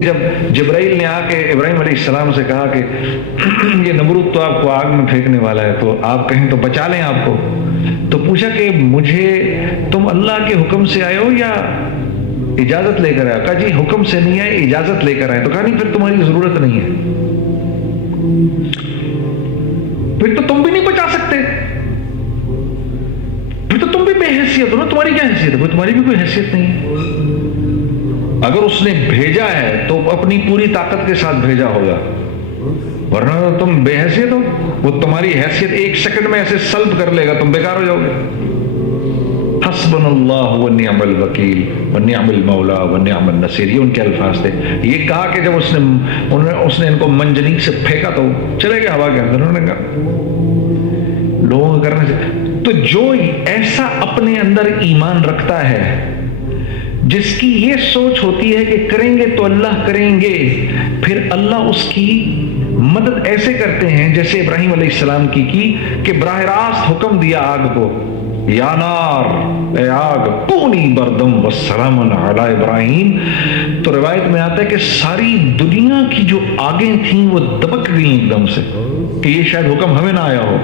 جب جبرائیل نے آ کے ابراہیم علیہ السلام سے کہا کہ یہ نمرود تو آپ کو آگ میں پھینکنے والا ہے، تو آپ کہیں تو بچا لیں آپ کو، تو پوچھا کہ مجھے تم اللہ کے حکم سے آئے ہو یا اجازت لے کر آئے؟ کہا جی حکم سے نہیں آئے، اجازت لے کر آئے۔ تو کہا نہیں پھر تمہاری ضرورت نہیں ہے، پھر تو تم بھی نہیں بچا سکتے، پھر تو تم بھی بے حیثیت ہو نا، تمہاری کیا حیثیت ہے؟ پھر تمہاری بھی کوئی حیثیت نہیں ہے۔ اگر اس نے بھیجا ہے تو اپنی پوری طاقت کے ساتھ بھیجا ہوگا، ورنہ تو تم بے حیثیت ہو، وہ تمہاری حیثیت ایک سیکنڈ میں ایسے سلب کر لے گا، تم بیکار ہو جاؤ گے۔ حسبنا اللہ ونعم الوکیل ونعم المولا ونعم النصیر، یہ ان کے الفاظ تھے۔ یہ کہا کہ جب اس نے ان کو منجنیق سے پھینکا تو چلے گئے ہوا کے اندر، انہوں نے کہا لوگوں کے کرنے سے۔ تو جو ایسا اپنے اندر ایمان رکھتا ہے، جس کی یہ سوچ ہوتی ہے کہ کریں گے تو اللہ کریں گے، پھر اللہ اس کی مدد ایسے کرتے ہیں جیسے ابراہیم علیہ السلام کی کہ براہ راست حکم دیا آگ کو، یا نار، اے آگ کونی بردم والسلام علی ابراہیم۔ تو روایت میں آتا ہے کہ ساری دنیا کی جو آگیں تھیں وہ دبک گئیں ایک دم سے کہ یہ شاید حکم ہمیں نہ آیا ہو،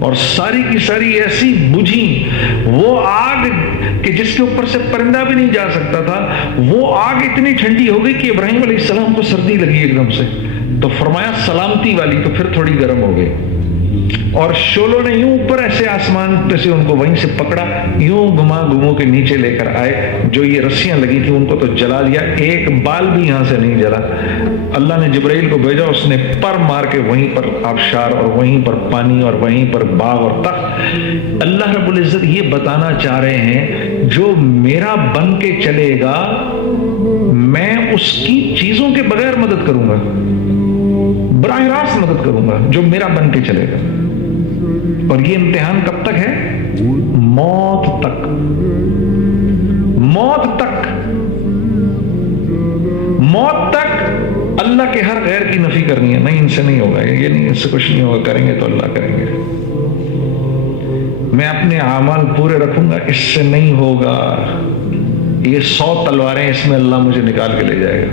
اور ساری کی ساری ایسی بجھی وہ آگ کہ جس کے اوپر سے پرندہ بھی نہیں جا سکتا تھا، وہ آگ اتنی ٹھنڈی ہو گئی کہ ابراہیم علیہ السلام کو سردی لگی ایک دم سے، تو فرمایا سلامتی والی، تو پھر تھوڑی گرم ہو گئی، اور شولوں نے یوں اوپر ایسے آسمان پہ سے ان کو وہیں سے پکڑا، یوں گھما گھمو کے نیچے لے کر آئے، جو یہ رسیاں لگی تھی ان کو تو جلا دیا، ایک بال بھی یہاں سے نہیں جلا۔ اللہ نے جبرائیل کو بھیجا، اس نے پر مار کے وہیں پر آبشار اور وہیں پر پانی اور وہیں پر باغ اور تخت۔ اللہ رب العزت یہ بتانا چاہ رہے ہیں جو میرا بن کے چلے گا میں اس کی چیزوں کے بغیر مدد کروں گا، براہ راست مدد کروں گا جو میرا بن کے چلے گا۔ اور یہ امتحان کب تک ہے؟ موت تک، موت تک، موت تک اللہ کے ہر غیر کی نفی کرنی ہے۔ نہیں ان سے نہیں ہوگا، یہ نہیں، اس سے کچھ نہیں ہوگا، کریں گے تو اللہ کریں گے، میں اپنے اعمال پورے رکھوں گا، اس سے نہیں ہوگا، یہ 100 تلواریں اس میں اللہ مجھے نکال کے لے جائے گا،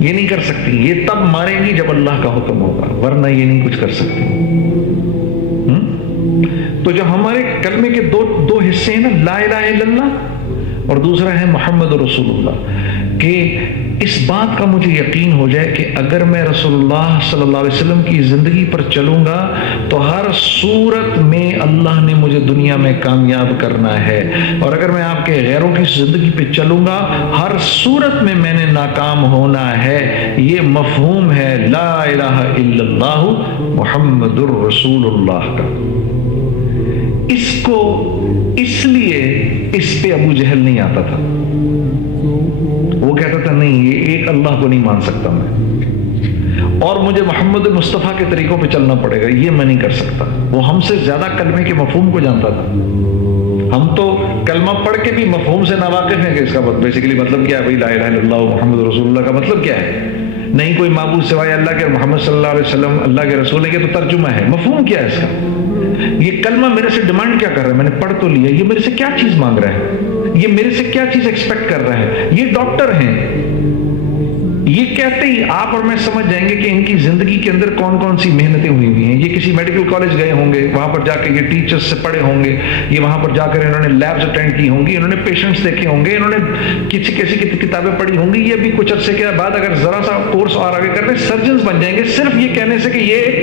یہ نہیں کر سکتی، یہ تب ماریں گی جب اللہ کا حکم ہوگا، ورنہ یہ نہیں کچھ کر سکتی۔ تو جو ہمارے کلمے کے دو حصے ہیں نا، لا الہ الا اللہ اور دوسرا ہے محمد رسول اللہ، کہ اس بات کا مجھے یقین ہو جائے کہ اگر میں رسول اللہ صلی اللہ علیہ وسلم کی زندگی پر چلوں گا تو ہر صورت میں اللہ نے مجھے دنیا میں کامیاب کرنا ہے، اور اگر میں آپ کے غیروں کی زندگی پہ چلوں گا ہر صورت میں میں نے ناکام ہونا ہے۔ یہ مفہوم ہے لا الہ الا اللہ محمد الرسول اللہ کا۔ اس کو اس لیے اس پہ ابو جہل نہیں آتا تھا، وہ کہتا تھا نہیں یہ ایک اللہ کو نہیں مان سکتا میں، اور مجھے محمد مصطفیٰ کے طریقوں پہ چلنا پڑے گا، یہ میں نہیں کر سکتا۔ وہ ہم سے زیادہ کلمے کے مفہوم کو جانتا تھا، ہم تو کلمہ پڑھ کے بھی مفہوم سے ناواقف ہیں کہ اس کا بیسیکلی مطلب کیا ہے، بھائی لا الہ الا اللہ محمد رسول اللہ کا مطلب کیا ہے، نہیں کوئی معبود سوائے اللہ کے، محمد صلی اللہ علیہ وسلم اللہ کے رسول ہے، یہ تو ترجمہ ہے، مفہوم کیا ہے اس کا، یہ کلمہ میرے سے ڈیمانڈ کیا کر رہا ہے، میں نے پڑھ تو لیا، یہ میرے سے کیا چیز مانگ رہا ہے، یہ میرے سے کیا چیز ایکسپیکٹ کر رہا ہے۔ یہ ڈاکٹر ہیں، یہ کہتے ہی آپ اور میں سمجھ جائیں گے کہ ان کی زندگی کے اندر کون کون سی محنتیں ہوئی ہوئی ہیں۔ یہ کسی میڈیکل کالج گئے ہوں گے، وہاں پر جا کے یہ ٹیچرز سے پڑھے ہوں گے، یہ وہاں پر جا کر انہوں نے لیبز اٹینڈ کی ہوں گی، انہوں نے پیشنٹس دیکھے ہوں گے، انہوں نے کسی کتابیں پڑھی ہوں گی۔ یہ بھی کچھ عرصے کے بعد اگر ذرا سا کورس اور آگے کر لیں سرجنز بن جائیں گے، صرف یہ کہنے سے کہ یہ ایک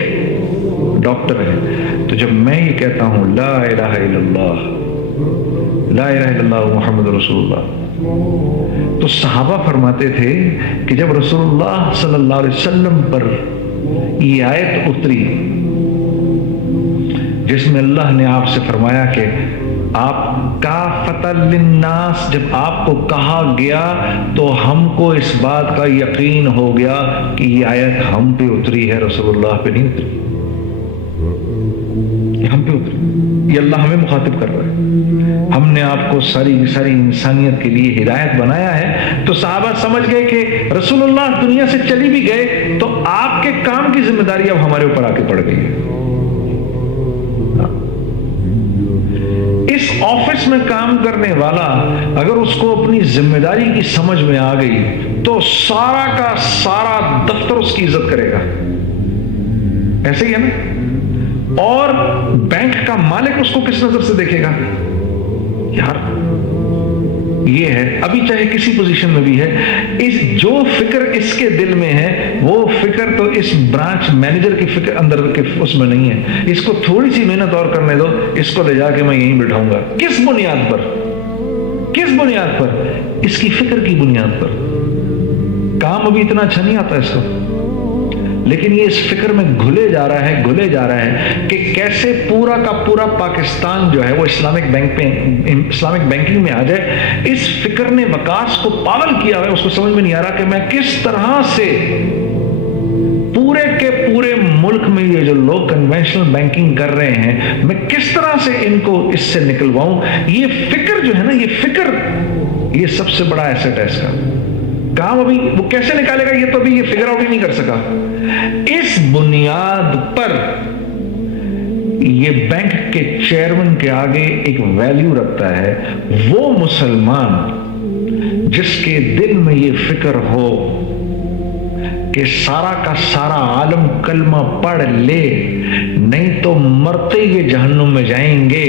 ڈاکٹر ہے۔ تو جب میں یہ کہتا ہوں لا الہ الا اللہ، لا الہ الا اللہ محمد رسول اللہ، تو صحابہ فرماتے تھے کہ جب رسول اللہ صلی اللہ علیہ وسلم پر یہ آیت اتری جس میں اللہ نے آپ سے فرمایا کہ آپ کافۃ للناس، جب آپ کو کہا گیا تو ہم کو اس بات کا یقین ہو گیا کہ یہ آیت ہم پہ اتری ہے، رسول اللہ پہ نہیں اتری، یہ ہم پہ اتری، یہ اللہ ہمیں مخاطب کر رہا ہے، ہم نے آپ کو ساری انسانیت کے لیے ہدایت بنایا ہے۔ تو صحابہ سمجھ گئے کہ رسول اللہ دنیا سے چلی بھی گئے تو آپ کے کام کی ذمہ داری اب ہمارے اوپر آ کے پڑ گئی ہے۔ اس آفس میں کام کرنے والا اگر اس کو اپنی ذمہ داری کی سمجھ میں آ گئی تو سارا کا سارا دفتر اس کی عزت کرے گا. ایسے ہی ہے نا. اور بینک کا مالک اس کو کس نظر سے دیکھے گا؟ یار یہ ہے. ابھی چاہے کسی پوزیشن میں بھی ہے, جو فکر اس کے دل میں ہے وہ فکر تو اس برانچ مینیجر کی فکر اندر کے اس میں نہیں ہے. اس کو تھوڑی سی محنت اور کرنے دو, اس کو لے جا کے میں یہیں بٹھاؤں گا. کس بنیاد پر؟ کس بنیاد پر؟ اس کی فکر کی بنیاد پر. کام ابھی اتنا اچھا نہیں آتا اس کو, لیکن یہ اس فکر میں گھلے جا رہا ہے کہ کیسے پورا کا پورا پاکستان جو ہے وہ اسلامک بینکنگ میں آ جائے. اس فکر نے وکاس کو پاگل کیا ہے. اس کو سمجھ میں نہیں آ رہا کہ میں کس طرح سے پورے کے پورے ملک میں یہ جو لوگ کنونشنل بینکنگ کر رہے ہیں, میں کس طرح سے ان کو اس سے نکلواؤں. یہ فکر جو ہے نا, یہ فکر یہ سب سے بڑا ایسٹ ہے اس کا. کام ابھی وہ کیسے نکالے گا, یہ تو ابھی یہ فگر آؤٹ ہی نہیں کر سکا. اس بنیاد پر یہ بینک کے چیئرمین کے آگے ایک ویلیو رکھتا ہے. وہ مسلمان جس کے دل میں یہ فکر ہو کہ سارا کا سارا عالم کلمہ پڑھ لے, نہیں تو مرتے یہ جہنم میں جائیں گے.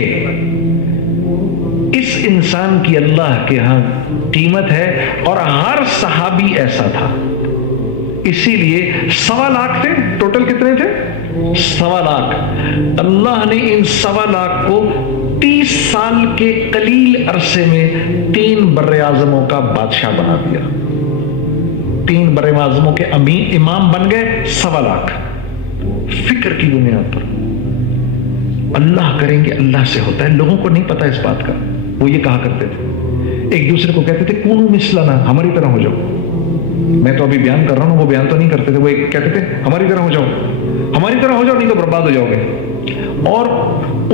اس انسان کی اللہ کے ہاں قیمت ہے. اور ہر صحابی ایسا تھا. اسی لیے 1.25 لاکھ تھے ٹوٹل. کتنے تھے؟ 1.25 لاکھ. اللہ نے ان 1.25 لاکھ کو 30 سال کے قلیل عرصے میں 3 براعظموں کا بادشاہ بنا دیا. 3 براعظموں کے امام بن گئے. 1.25 لاکھ فکر کی بنیاد پر. اللہ کریں گے اللہ سے ہوتا ہے. لوگوں کو نہیں پتا اس بات کا. وہ یہ کہا کرتے تھے, ایک دوسرے کو کہتے تھے کونو مثلنا, ہماری طرح ہو جاؤ. میں تو ابھی بیان کر رہا ہوں, وہ بیان تو نہیں کرتے تھے. وہ کہتے تھے ہماری طرح ہو جاؤ, ہماری طرح ہو جاؤ, نہیں تو برباد ہو جاؤ گے. اور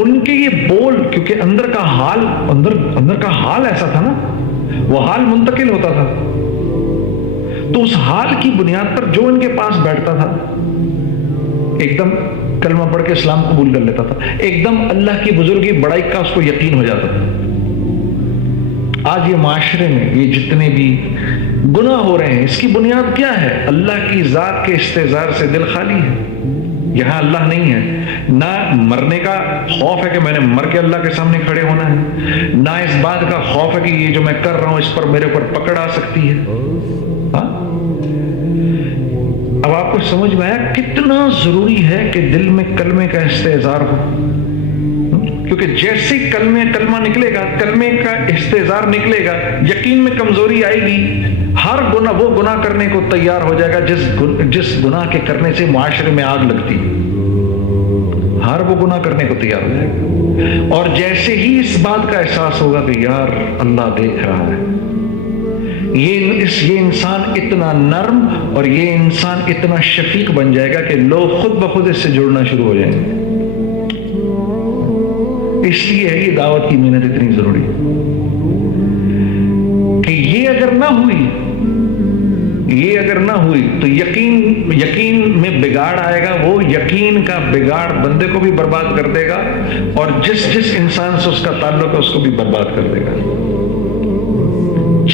ان کے یہ بول, کیونکہ اندر کا حال ایسا تھا نا, وہ حال منتقل ہوتا تھا. تو اس حال کی بنیاد پر جو ان کے پاس بیٹھتا تھا ایک دم کلمہ پڑھ کے اسلام قبول کر لیتا تھا. ایک دم اللہ کی بزرگی بڑائی کا اس کو یقین ہو جاتا تھا. آج یہ معاشرے میں یہ جتنے بھی گناہ ہو رہے ہیں, اس کی بنیاد کیا ہے؟ اللہ کی ذات کے استحضار سے دل خالی ہے. یہاں اللہ نہیں ہے. نہ مرنے کا خوف ہے کہ میں نے مر کے اللہ کے سامنے کھڑے ہونا ہے, نہ اس بات کا خوف ہے کہ یہ جو میں کر رہا ہوں اس پر میرے اوپر پکڑ آ سکتی ہے. ہاں, اب آپ کو سمجھ میں آیا کتنا ضروری ہے کہ دل میں کلمے کا استحضار ہو. کیونکہ جیسے کلمہ نکلے گا, کلمے کا استحضار نکلے گا, یقین میں کمزوری آئے گی. ہر گناہ وہ گناہ کرنے کو تیار ہو جائے گا جس گناہ کے کرنے سے معاشرے میں آگ لگتی. ہر وہ گناہ کرنے کو تیار ہو جائے گا. اور جیسے ہی اس بات کا احساس ہوگا کہ یار اللہ دیکھ رہا ہے, یہ انسان اتنا نرم اور یہ انسان اتنا شفیق بن جائے گا کہ لوگ خود بخود اس سے جڑنا شروع ہو جائیں گے. اس لیے ہے یہ دعوت کی محنت اتنی ضروری ہے کہ یہ اگر نہ ہوئی تو یقین میں بگاڑ آئے گا. وہ یقین کا بگاڑ بندے کو بھی برباد کر دے گا, اور جس انسان سے اس کا تعلق ہے اس کو بھی برباد کر دے گا.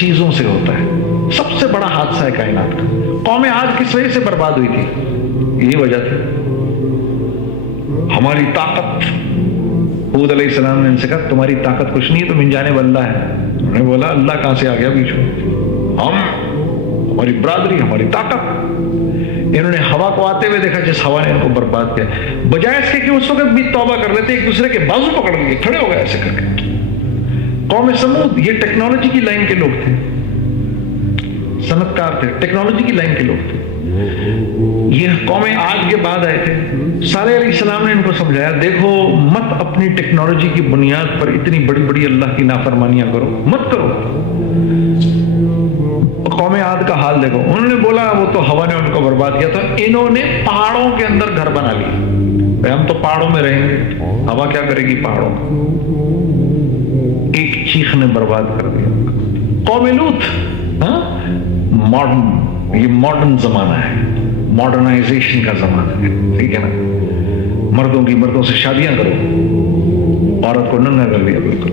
چیزوں سے ہوتا ہے. سب سے بڑا حادثہ ہے کائنات کا. قوم عاد کس وجہ سے برباد ہوئی تھی؟ یہی وجہ تھی ہماری طاقت. حود علیہ السلام نے ان سے کہا تمہاری طاقت کچھ نہیں ہے, تو من جانب اللہ ہے. انہوں نے بولا اللہ کہاں سے آ گیا بیچ میں؟ ہماری برادری, ہماری طاقت. انہوں نے ہوا کو آتے ہوئے دیکھا جس ہوا نے ان کو برباد کیا. بجائے اس کے کہ اس وقت بھی توبہ کر لیتے, ایک دوسرے کے بازو پکڑ لیے کھڑے ہو گئے ایسے کر کے. قوم سمود یہ ٹیکنالوجی کی لائن کے لوگ تھے, صنعت کار تھے, ٹیکنالوجی کی لائن کے لوگ تھے. یہ قوم عاد کے بعد آئے تھے. صالح علیہ السلام نے ان کو سمجھایا دیکھو مت اپنی ٹیکنالوجی کی بنیاد پر اتنی بڑی بڑی اللہ کی نافرمانیاں کرو, مت کرو. قوم عاد کا حال دیکھو. انہوں نے بولا وہ تو ہوا نے ان کو برباد کیا تھا. انہوں نے پہاڑوں کے اندر گھر بنا لیے. ہم تو پہاڑوں میں رہیں گے, ہوا کیا کرے گی پہاڑوں کو. ایک چیخ نے برباد کر دیا. قوم لوط, یہ ماڈرن زمانہ ہے, ماڈرنائزیشن کا زمانہ ہے, ٹھیک ہے نا. مردوں سے شادیاں کرو, عورت کو ننگا کر دیا بالکل.